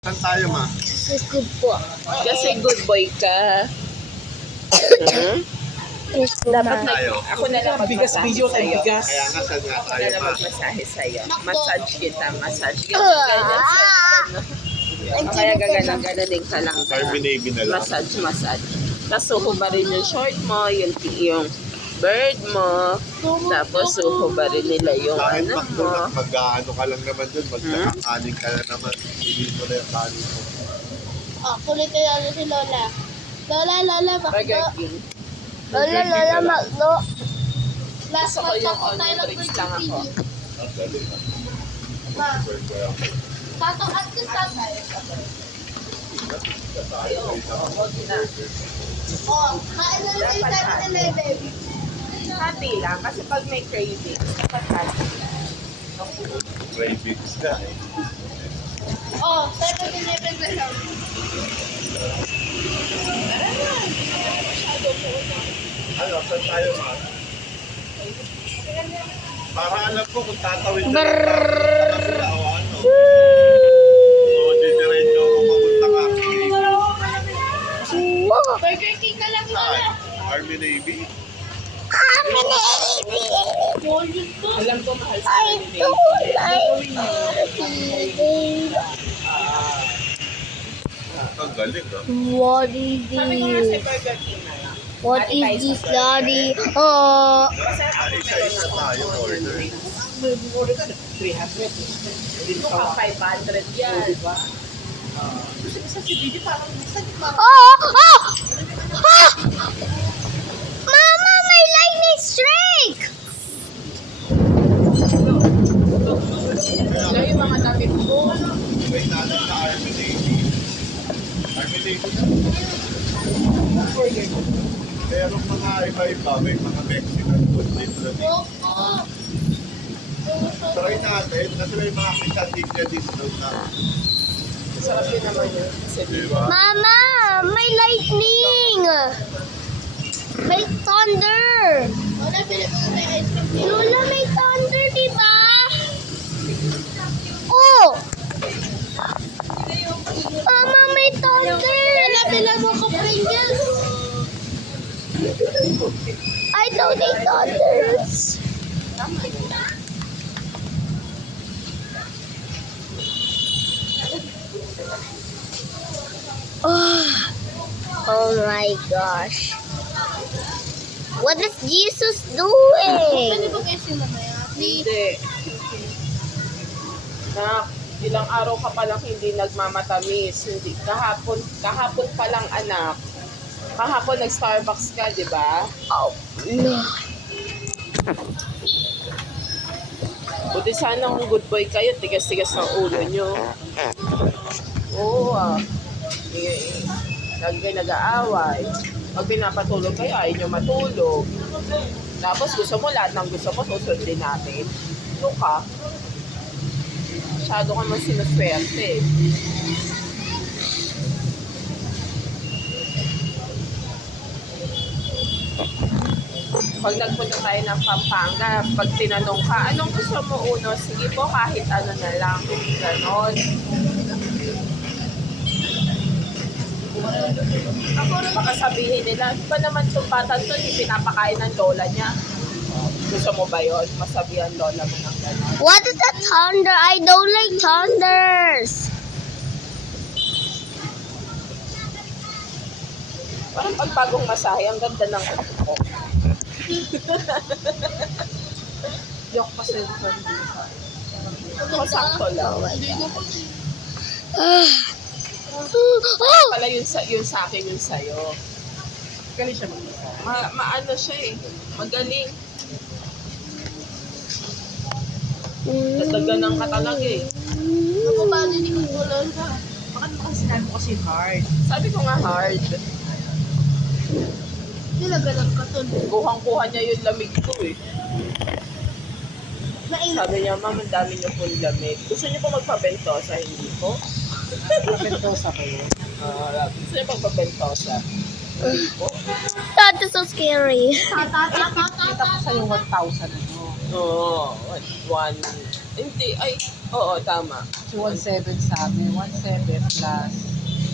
Saan tayo, ma? Sa good po. Kasi good boy ka. Yes po, Dapat ma. Tayo. ako na lang Bigas magmasahe video tayo, sa'yo. bigas. Kaya nga, saan nga Ako tayo, na lang ma? magmasahe sa'yo. Massage kita, massage kita. Ah! Kaya gaganon-ganonin ka lang. Carminabi na lang. Massage, massage. Tapos suho ba rin yung short mo, yung bird mo. Tapos suho ba rin nila yung Kahit ano mo. mag-ano ka lang naman dun, magkakanin ka na naman. Hindi mo na yung kanin mo. Oh, kulit na si Lola. Lola, Burger Makdo. King. Lola, Makdo. Gusto ko yung onion rings lang ako. Ang galing na. Ma, tato at tatay. Huwag na. Oh, kain na rin tayo ng baby. Hati lang. Kasi pag may cravings, dapat hati lang. Cravings ka eh. Oh, 7-Eleven na lang. Ano, saan tayo, ma? Para alam ko kung tatawid na lang tayo o ano. O, didiretso ako mapunta ka. Burger King na lang, Lola. Carminabi? Alam ko mahal sa I kanila. don't like it. Ang galing, ah. What is Sabi ko nga sa this? Burger King na lang. What is this, Daddy? Oh, Kasi ako Isa-isa tayo order. Order ka na, 300. Dito ka 500 yan. Kasi isa si Didi parang oh, oh! Ah! Mama, my lightning strike! Kaya yung mga damit ko, Wait natin sa Carminabi. Carminabi na. Pero mga iba-iba, may mga Mexican food dito. Try natin, kasi may mga kisatinya dito na. sarap yun naman yun. Diba? Mama, may lightning! May thunder! Lola, may thunder, di ba? Oh! Mama, may thunder! Pila mo ko Pringles! I don't need thunders! Oh my gosh. What is Jesus doing? Hindi. Na ilang araw ka pa lang hindi nagmamatamis. Hindi. Kahapon pa lang anak. Kahapon nag-Starbucks ka, di ba? Oh, no. Buti sana kung good boy kayo, tigas-tigas ng ulo nyo. Oo ah. Lagi kayo nag-aaway. Pag pinapatulog kayo, ayaw nyo matulog. Tapos gusto mo lahat ng gusto mo, susundin natin. Ano ka? Masyado ka man sinuswerte. Pag nagpunta tayo ng Pampanga, pag tinanong ka, anong gusto mo uno? Sige po, kahit ano na lang. Ganon. Baka sabihin nila, di ba naman itong batang to, yung pinapakain ng lola niya? Gusto mo ba yun? Masabihan lola mo ng gano'n. What is that thunder? I don't like thunders. Parang pagpagong masahe, ang ganda ng ko. Yok pa sa'yo. Sakto lang. Oh! Pala yun sa akin, yun sa'yo. galing siya mag-isa. Maano siya eh. Magaling. Dadagan ka talaga eh. Ako ba hindi ko tulog ka? Baka naman sinabi mo kasi hard. Sabi ko nga hard. Nilagalang ka tulog. Kuhang-kuha niya yung lamig ko eh. Sabi niya, ma'am, ang dami niyo pong lamig. Gusto niyo po magpabentosa, hindi po? Kapentosa ko yun. Gusto niyo magpabentosa? Hindi po. That is so scary. Kita ko sa'yo 1,000 ano. Oo. One. Hindi, ay, Oo, tama. So, 1.7 sa amin. 1.7 plus